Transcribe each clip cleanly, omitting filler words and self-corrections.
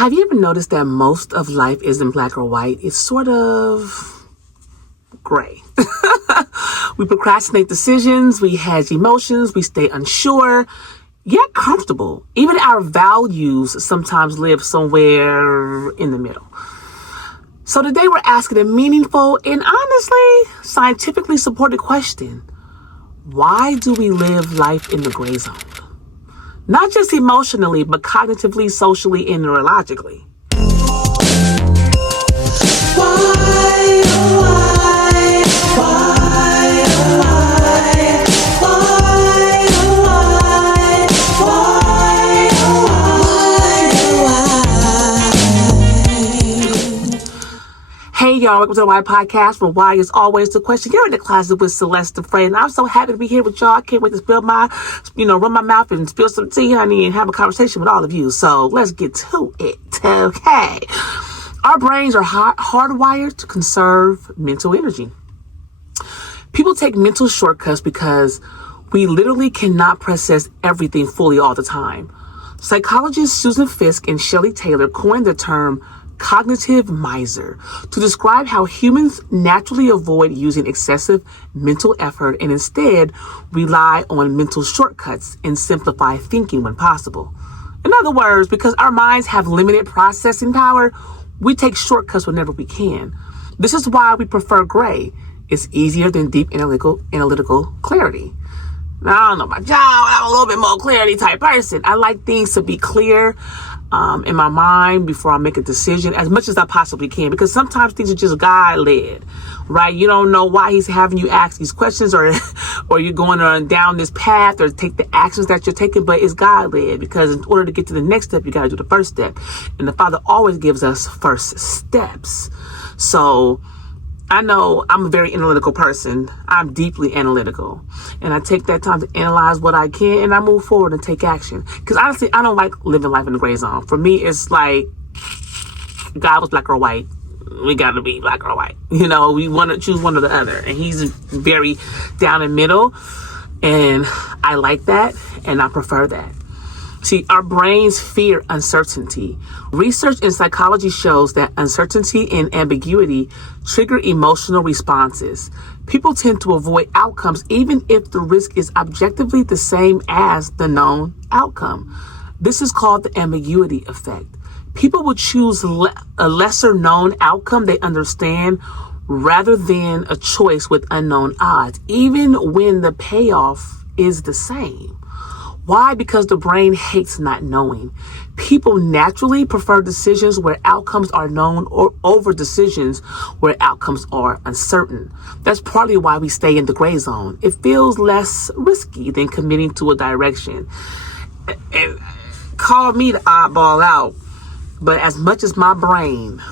Have you ever noticed that most of life isn't black or white? It's sort of gray. We procrastinate decisions, we hedge emotions, we stay unsure, yet comfortable. Even our values sometimes live somewhere in the middle. So today we're asking a meaningful and honestly, scientifically supported question. Why do we live life in the gray zone? Not just emotionally, but cognitively, socially, and neurologically. Hey y'all, welcome to the Why Podcast, where why is always the question. You're in the closet with Celeste the Friend. I'm so happy to be here with y'all. I can't wait to spill run my mouth and spill some tea, honey, and have a conversation with all of you. So let's get to it, okay? Our brains are hardwired to conserve mental energy. People take mental shortcuts because we literally cannot process everything fully all the time. Psychologists Susan Fiske and Shelley Taylor coined the term cognitive miser to describe how humans naturally avoid using excessive mental effort and instead rely on mental shortcuts and simplify thinking when possible. In other words, because our minds have limited processing power, we take shortcuts whenever we can. This is why we prefer gray. It's easier than deep analytical clarity. Now, I don't know about y'all, I'm a little bit more clarity type person. I like things to be clear in my mind before I make a decision as much as I possibly can, because sometimes things are just God-led, right? You don't know why he's having you ask these questions or you're going down this path or take the actions that you're taking, but it's God-led, because in order to get to the next step, you got to do the first step. And the Father always gives us first steps. So I know I'm a very analytical person. I'm deeply analytical. And I take that time to analyze what I can, and I move forward and take action. Because honestly, I don't like living life in the gray zone. For me, it's like God was black or white. We got to be black or white. You know, we want to choose one or the other. And he's very down in middle. And I like that. And I prefer that. See, our brains fear uncertainty. Research in psychology shows that uncertainty and ambiguity trigger emotional responses. People tend to avoid outcomes even if the risk is objectively the same as the known outcome. This is called the ambiguity effect. People will choose a lesser known outcome they understand rather than a choice with unknown odds, even when the payoff is the same. Why? Because the brain hates not knowing. People naturally prefer decisions where outcomes are known or over decisions where outcomes are uncertain. That's partly why we stay in the gray zone. It feels less risky than committing to a direction. And call me the oddball out, but as much as my brain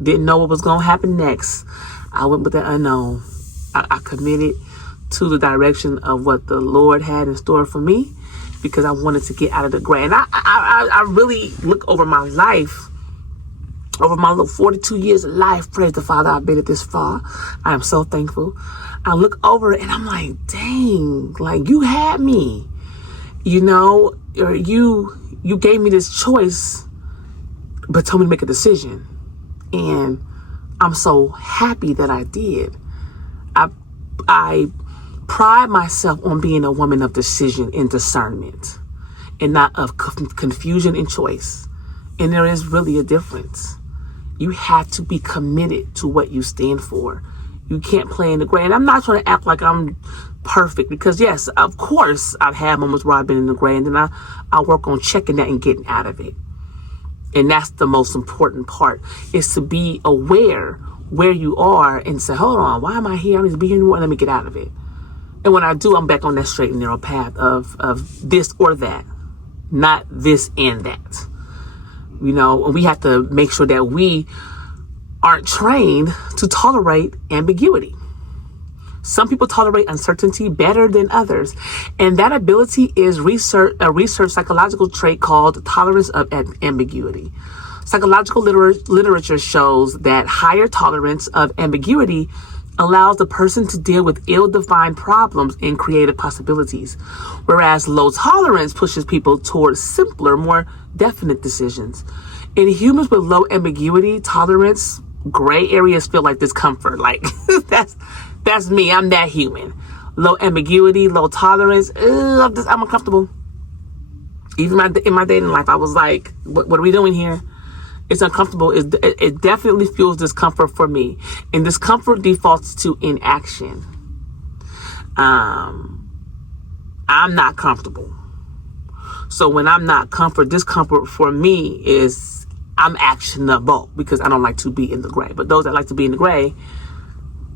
didn't know what was going to happen next, I went with the unknown. I committed to the direction of what the Lord had in store for me, because I wanted to get out of the gray. And I really look over my life, over my little 42 years of life. Praise the Father, I've made it this far. I am so thankful. I look over it and I'm like, dang, like you had me, you know, or you gave me this choice, but told me to make a decision. And I'm so happy that I did. I pride myself on being a woman of decision and discernment and not of confusion and choice. And there is really a difference. You have to be committed to what you stand for. You can't play in the gray. And I'm not trying to act like I'm perfect, because yes, of course, I've had moments where I've been in the gray, and then I work on checking that and getting out of it. And that's the most important part, is to be aware where you are and say, hold on, why am I here? I need to be here anymore. Let me get out of it. And when I do, I'm back on that straight and narrow path of this or that, not this and that. You know, and we have to make sure that we aren't trained to tolerate ambiguity. Some people tolerate uncertainty better than others. And that ability is a research psychological trait called tolerance of ambiguity. Psychological literature shows that higher tolerance of ambiguity allows the person to deal with ill-defined problems and creative possibilities, whereas low tolerance pushes people towards simpler, more definite decisions. In humans with low ambiguity tolerance, gray areas feel like discomfort. Like that's me. I'm that human. Low ambiguity, low tolerance. I'm uncomfortable. Even in my dating life, I was like, what are we doing here? It's uncomfortable. It definitely feels discomfort for me. And discomfort defaults to inaction. I'm not comfortable. So when I'm not discomfort for me is I'm actionable because I don't like to be in the gray. But those that like to be in the gray,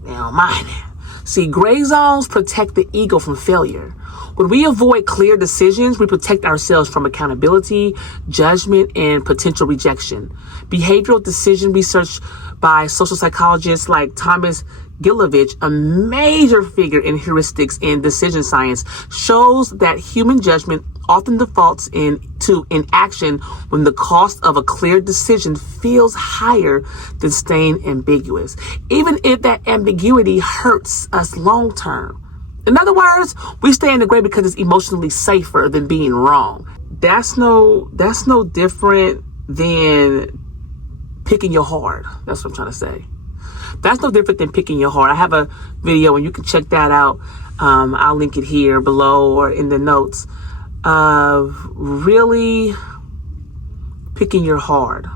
they don't mind it. See, gray zones protect the ego from failure. When we avoid clear decisions, we protect ourselves from accountability, judgment, and potential rejection. Behavioral decision research by social psychologists like Thomas Gilovich, a major figure in heuristics and decision science, shows that human judgment often defaults into inaction when the cost of a clear decision feels higher than staying ambiguous, even if that ambiguity hurts us long term. In other words, we stay in the gray because it's emotionally safer than being wrong. That's no different than picking your heart. That's what I'm trying to say. That's no different than picking your heart. I have a video and you can check that out. I'll link it here below or in the notes of really picking your heart.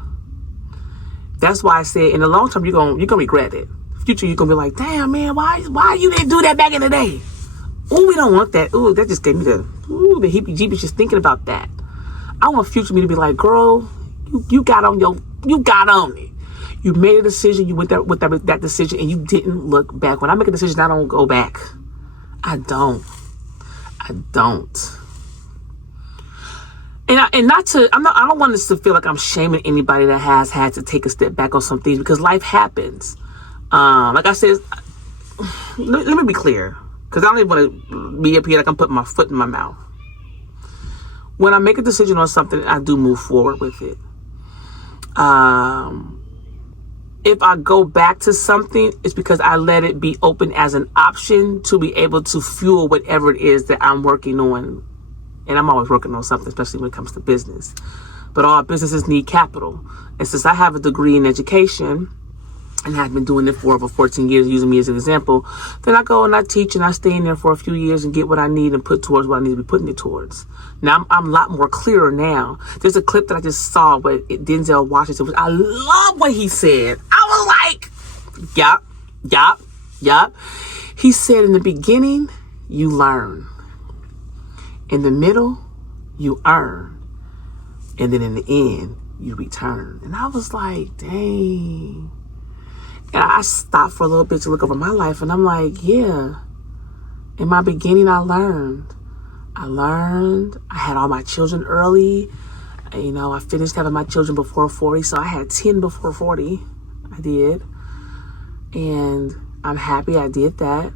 That's why I said in the long term, you're gonna regret it. Future, you're gonna be like, damn man, why you didn't do that back in the day? Oh, we don't want that. Ooh, that just gave me the heebie-jeebies just thinking about that. I want future me to be like, girl, you got on it. You made a decision. You went there with that decision, and you didn't look back. When I make a decision, I don't go back. I don't. And I don't want this to feel like I'm shaming anybody that has had to take a step back on some things because life happens. Like I said, let me be clear. Because I don't even want to be up here like I'm putting my foot in my mouth. When I make a decision on something, I do move forward with it. If I go back to something, it's because I let it be open as an option to be able to fuel whatever it is that I'm working on. And I'm always working on something, especially when it comes to business. But all businesses need capital. And since I have a degree in education, and have been doing it for over 14 years, using me as an example, then I go and I teach and I stay in there for a few years and get what I need and put towards what I need to be putting it towards. Now, I'm a lot more clearer now. There's a clip that I just saw where Denzel Washington, which I love what he said. I was like, yup. He said, in the beginning, you learn. In the middle, you earn. And then in the end, you return. And I was like, dang. And I stopped for a little bit to look over my life, and I'm like, yeah. In my beginning, I learned. I had all my children early. I finished having my children before 40, so I had 10 before 40. I did. And I'm happy I did that.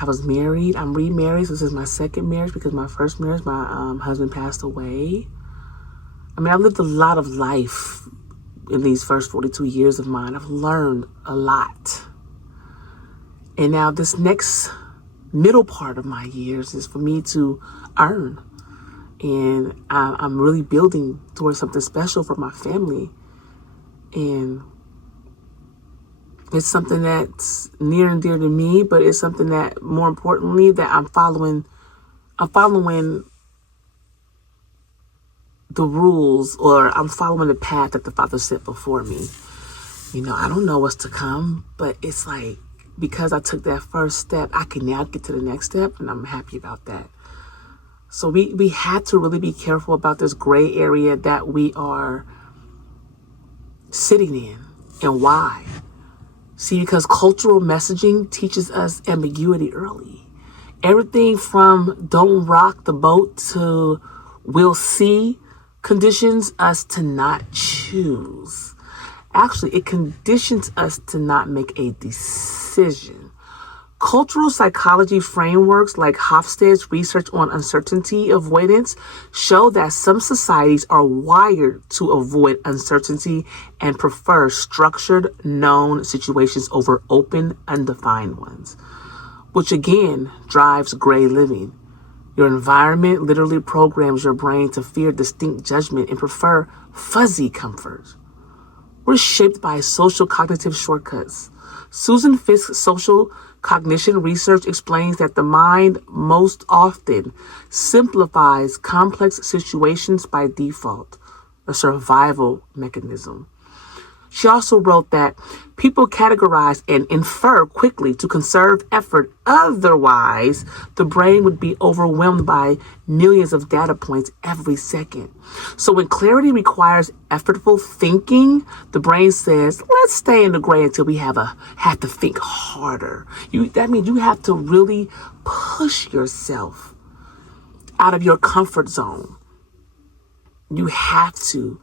I was married. I'm remarried, so this is my second marriage because my first marriage, my husband passed away. I mean, I lived a lot of life in these first 42 years of mine. I've learned a lot. And now this next middle part of my years is for me to earn. And I'm really building towards something special for my family. And it's something that's near and dear to me, but it's something that, more importantly, that I'm following the rules, or I'm following the path that the Father set before me. I don't know what's to come, but it's like, because I took that first step, I can now get to the next step, and I'm happy about that. So we had to really be careful about this gray area that we are sitting in, and why. See, because cultural messaging teaches us ambiguity early. Everything from don't rock the boat to we'll see conditions us to not choose. Actually, it conditions us to not make a decision. Cultural psychology frameworks like Hofstede's research on uncertainty avoidance show that some societies are wired to avoid uncertainty and prefer structured, known situations over open, undefined ones, which again drives gray living. Your environment literally programs your brain to fear distinct judgment and prefer fuzzy comfort. We're shaped by social cognitive shortcuts. Susan Fisk's social cognition research explains that the mind most often simplifies complex situations by default, a survival mechanism. She also wrote that people categorize and infer quickly to conserve effort. Otherwise, the brain would be overwhelmed by millions of data points every second. So when clarity requires effortful thinking, the brain says, let's stay in the gray until we have to think harder. That means you have to really push yourself out of your comfort zone. You have to.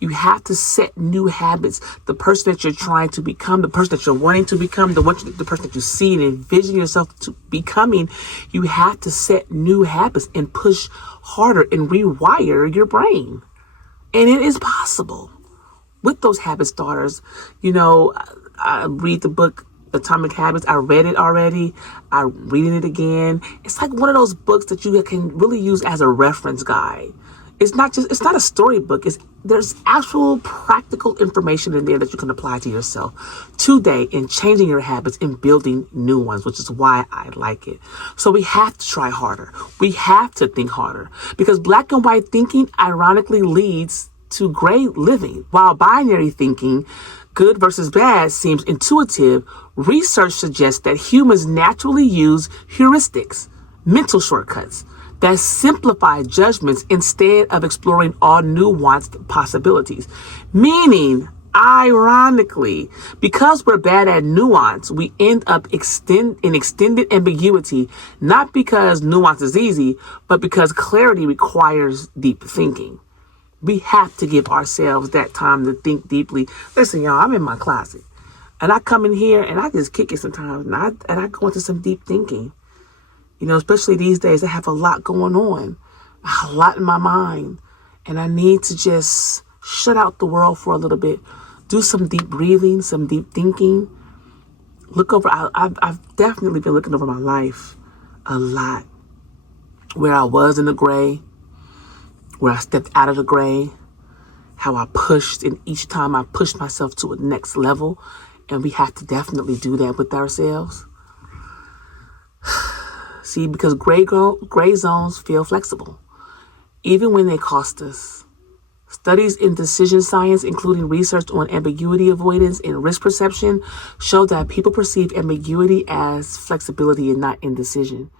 You have to set new habits. The person that you're trying to become, the person that you're wanting to become, the person that you see and envision yourself to becoming, you have to set new habits and push harder and rewire your brain. And it is possible with those habit starters. I read the book Atomic Habits. I read it already. I'm reading it again. It's like one of those books that you can really use as a reference guide. It's not a storybook. There's actual practical information in there that you can apply to yourself today in changing your habits and building new ones, which is why I like it. So we have to try harder. We have to think harder because black and white thinking ironically leads to gray living. While binary thinking, good versus bad, seems intuitive, research suggests that humans naturally use heuristics, mental shortcuts, that simplify judgments instead of exploring all nuanced possibilities. Meaning, ironically, because we're bad at nuance, we end up in extended ambiguity, not because nuance is easy, but because clarity requires deep thinking. We have to give ourselves that time to think deeply. Listen, y'all, I'm in my closet. And I come in here and I just kick it sometimes. And I go into some deep thinking. Especially these days, I have a lot going on, a lot in my mind, and I need to just shut out the world for a little bit, do some deep breathing, some deep thinking, look over. I've definitely been looking over my life a lot, where I was in the gray, where I stepped out of the gray, how I pushed, and each time I pushed myself to a next level, and we have to definitely do that with ourselves. See, because gray zones feel flexible, even when they cost us. Studies in decision science, including research on ambiguity avoidance and risk perception, show that people perceive ambiguity as flexibility and not indecision.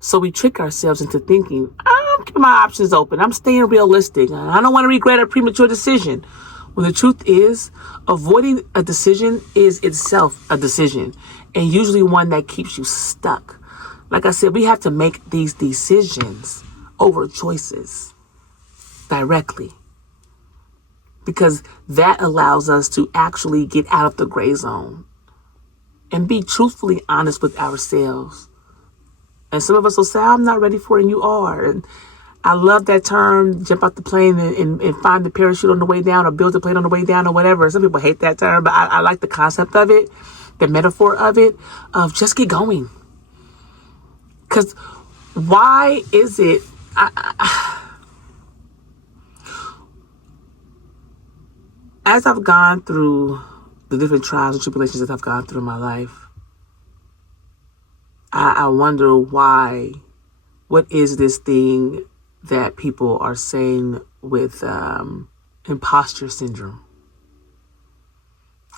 So we trick ourselves into thinking, I'm keeping my options open. I'm staying realistic. I don't want to regret a premature decision. When the truth is, avoiding a decision is itself a decision, and usually one that keeps you stuck. Like I said, we have to make these decisions over choices directly, because that allows us to actually get out of the gray zone and be truthfully honest with ourselves. And some of us will say, I'm not ready for it, and you are. And I love that term, jump out the plane and find the parachute on the way down, or build the plane on the way down, or whatever. Some people hate that term, but I like the concept of it, the metaphor of it, of just get going. Because why is it, as I've gone through the different trials and tribulations that I've gone through in my life, I wonder why, what is this thing that people are saying with imposter syndrome?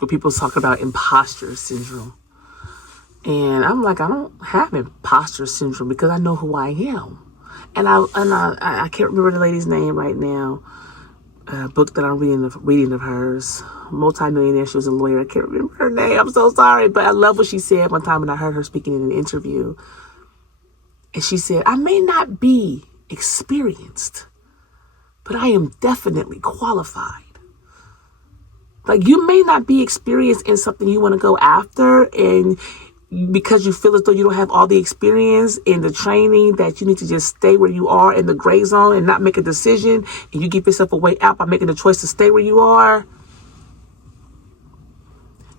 When people talk about imposter syndrome. And I'm like, I don't have imposter syndrome because I know who I am. And I can't remember the lady's name right now. A book that I'm reading of hers, multi-millionaire. She was a lawyer. I can't remember her name. I'm so sorry, but I love what she said one time when I heard her speaking in an interview. And she said, I may not be experienced, but I am definitely qualified. Like, you may not be experienced in something you want to go after, and because you feel as though you don't have all the experience in the training, that you need to just stay where you are in the gray zone and not make a decision, and you give yourself a way out by making the choice to stay where you are.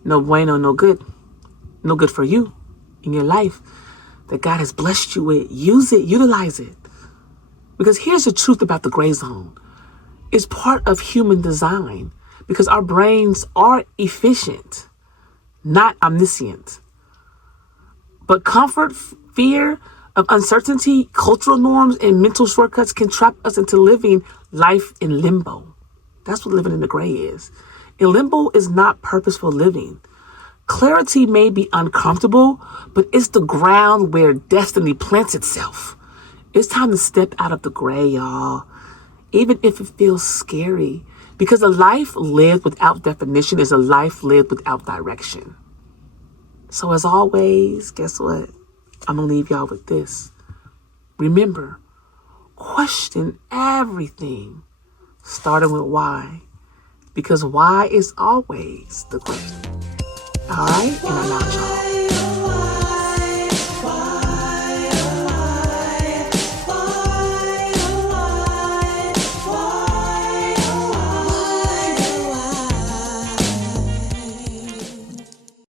No bueno, no good. No good for you in your life that God has blessed you with. Use it, utilize it. Because here's the truth about the gray zone. It's part of human design because our brains are efficient, not omniscient. But comfort, fear of uncertainty, cultural norms, and mental shortcuts can trap us into living life in limbo. That's what living in the gray is. And limbo is not purposeful living. Clarity may be uncomfortable, but it's the ground where destiny plants itself. It's time to step out of the gray, y'all, even if it feels scary, because a life lived without definition is a life lived without direction. So as always, guess what? I'm going to leave y'all with this. Remember, question everything, starting with why, because why is always the question. All right? And I'm out, y'all.